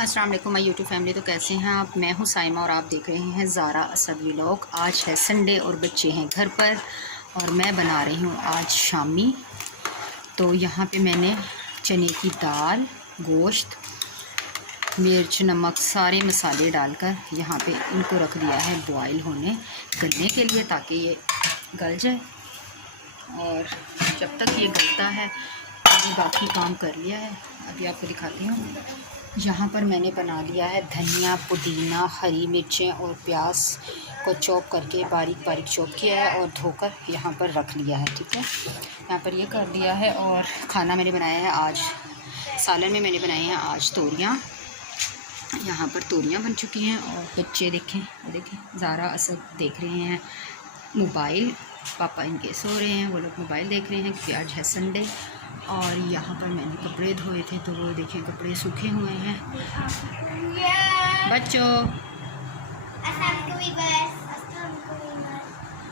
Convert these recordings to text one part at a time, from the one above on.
अस्सलाम वालेकुम my YouTube family. तो कैसे हैं आप? मैं हूं साइमा और आप देख रहे हैं ज़ारा असद व्लॉग। आज है संडे और बच्चे हैं घर पर और मैं बना रही हूं आज शामी। तो यहाँ पे मैंने चने की दाल, गोश्त, मिर्च, नमक, सारे मसाले डालकर यहाँ पे इनको रख दिया है बॉयल होने, गलने के लिए, ताकि ये गल जाए। और जब तक ये गलता है मैंने बाकी काम कर लिया है, अभी आपको दिखाती हूँ। यहाँ पर मैंने बना लिया है धनिया, पुदीना, हरी मिर्चें और प्याज को चॉप करके बारीक बारीक चॉप किया है और धोकर यहाँ पर रख लिया है। ठीक है, यहाँ पर ये कर दिया है। और खाना मैंने बनाया है आज, सालन में मैंने बनाए हैं आज तोरियाँ। यहाँ पर तोरियाँ बन चुकी हैं और बच्चे देखें ज़ारा असद देख रहे हैं मोबाइल। पापा इनके सो रहे हैं, वो लोग मोबाइल देख रहे हैं क्योंकि आज है संडे। और यहाँ पर मैंने कपड़े धोए थे तो वो देखें कपड़े सूखे हुए हैं। बच्चों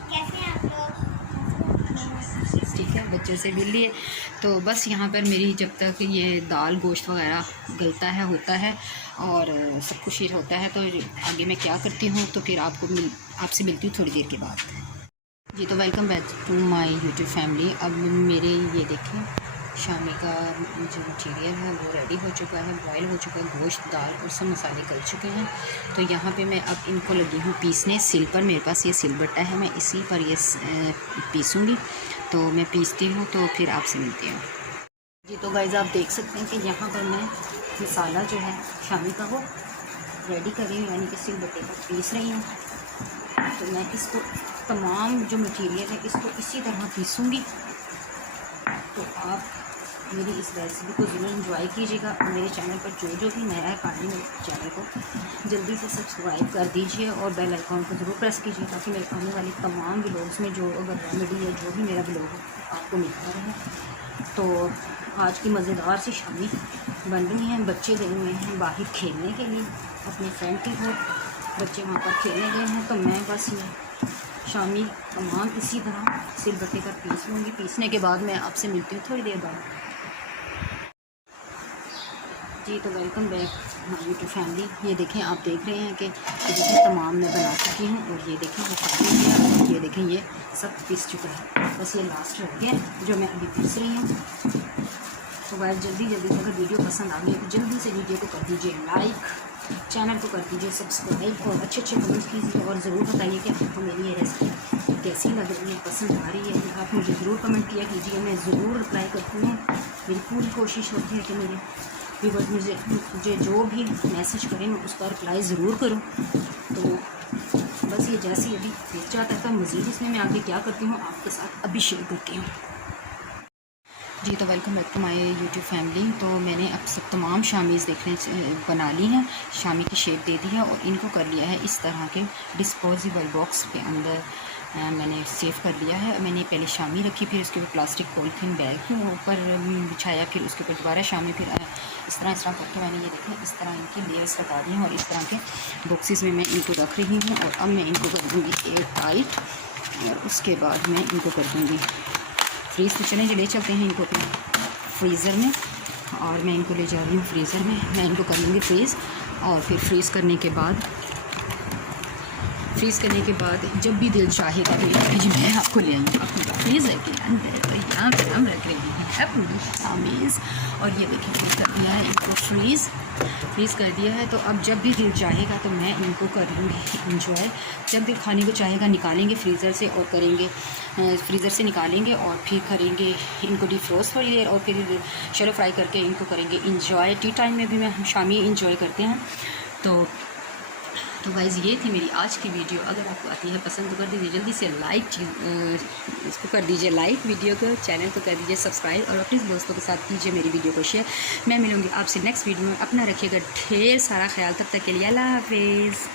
कैसे हैं आप लोग? ठीक है, बच्चों से मिल लिए। तो बस यहाँ पर मेरी जब तक ये दाल गोश्त वगैरह गलता है, होता है और सब कुछ ये होता है, तो आगे मैं क्या करती हूँ तो फिर आपसे मिलती हूँ थोड़ी देर के बाद। जी तो welcome back to my YouTube family. अब मेरे ये देखें शामी का जो मटीरियल है वो रेडी हो चुका है, बॉयल हो चुका है। गोश्त, दाल और सब मसाले गल चुके हैं। तो यहाँ पे मैं अब इनको लगी हूँ पीसने। सिल पर मेरे पास ये सिलबट्टा है, मैं इसी पर ये पीसूँगी। तो मैं पीसती हूँ तो फिर आपसे मिलती हूँ। जी तो गाइस आप देख सकते हैं कि यहाँ पर मैं मसाला जो है शामी का वो रेडी कर रही हूँ, यानी कि सिलबट्टे पर पीस रही हूँ। तो मैं इसको तमाम जो मटीरियल है इसको इसी तरह पीसूँगी। तो आप मेरी इस रेसिपी को ज़रूर एंजॉय कीजिएगा और मेरे चैनल पर जो भी नया है पानी मेरे चैनल को जल्दी से सब्सक्राइब कर दीजिए और बेल आइकॉन को ज़रूर प्रेस कीजिए, ताकि मेरे आने वाले तमाम व्लॉग्स में जो अगर रेमेडी है जो भी मेरा व्लॉग है आपको मिलता रहे। तो आज की मज़ेदार सी शामी बन रही हैं। बच्चे गए हुए हैं बाहर खेलने के लिए अपने फ्रेंड के घर, बच्चे वहाँ पर खेलने गए हैं। तो मैं बस ये शामी तमाम इसी तरह सिलबट्टे पर पीस लूँगी। पीसने के बाद मैं आपसे मिलती हूँ थोड़ी देर बाद। जी तो welcome back my YouTube family. ये देखें, आप देख रहे हैं कि ये तमाम मैं बना चुकी हूँ और ये देखें वो काफ़ी गया और ये देखें ये सब पीस चुका है। बस ये लास्ट रह गया जो मैं अभी पीस रही हूँ। तो वह जल्दी से अगर वीडियो पसंद आ गई तो जल्दी से वीडियो को कर दीजिए लाइक, चैनल को कर दीजिए सब्सक्राइब और अच्छे कमेंट्स कीजिए। और ज़रूर बताइए कि आपको मेरी ये रेसिपी कैसी लग रही है, पसंद आ रही है। आप मुझे ज़रूर कमेंट किया कीजिए, मैं ज़रूर रिप्लाई करती हूँ। मेरी पूरी कोशिश होती है कि मेरे व्यूअर्स मुझे जो भी मैसेज करें मैं उसका रिप्लाई ज़रूर करूँ। तो बस ये जैसे अभी देख जाता है तो मज़ीद इसमें मैं आगे क्या करती हूँ आपके साथ अभी शेयर करती हूँ। जी तो welcome back to my YouTube family. तो मैंने अब सब तमाम शामीज़ बना ली हैं, शामी की शेप दे दी है और इनको कर लिया है इस तरह के डिस्पोजेबल बॉक्स के अंदर मैंने सेव कर लिया है। मैंने पहले शामी रखी, फिर उसके ऊपर प्लास्टिक पॉलीथीन बैग के ऊपर बिछाया, फिर उसके ऊपर दोबारा शामी, फिर इस तरह करके मैंने ये देखें इस तरह इनकी लेयर्स लगा दी हैं और इस तरह के बॉक्सेस में मैं इनको रख रही हूँ। और अब मैं इनको कर दूँगी एयर टाइट और उसके बाद मैं इनको कर दूँगी फ्रीज़। तो चलें ले चलते हैं इनको अपने फ्रीज़र में और मैं इनको ले जा रही हूँ फ्रीज़र में। मैं इनको कर लूँगी फ्रीज़ और फिर फ्रीज़ करने के बाद जब भी दिल चाहेगा तो मैं आपको ले आऊँगी अपने फ्रीज़र के अंदर। तो यहाँ पर हम रख रहे हैं अपनी शामीज़ और ये देखिए फ्रीज़ कर दिया है, इनको फ्रीज़ कर दिया है। तो अब जब भी दिल चाहेगा तो मैं इनको कर लूँगी इंजॉय। जब दिल खाने को चाहेगा निकालेंगे फ्रीज़र से और करेंगे, फ्रीज़र से निकालेंगे और फिर करेंगे इनको डिफ्रोस्ट थोड़ी देर और फिर शैलो फ्राई करके इनको करेंगे इंजॉय। टी टाइम में भी मैं शामी इंजॉय करते हैं। तो गाइज़ ये थी मेरी आज की वीडियो। अगर आपको आती है पसंद तो कर दीजिए जल्दी से लाइक, इसको कर दीजिए लाइक, वीडियो को, चैनल को कर दीजिए सब्सक्राइब और अपने दोस्तों के साथ कीजिए मेरी वीडियो को शेयर। मैं मिलूँगी आपसे नेक्स्ट वीडियो में। अपना रखिएगा ढेर सारा ख्याल, तब तक के लिए अल्लाह हाफिज़।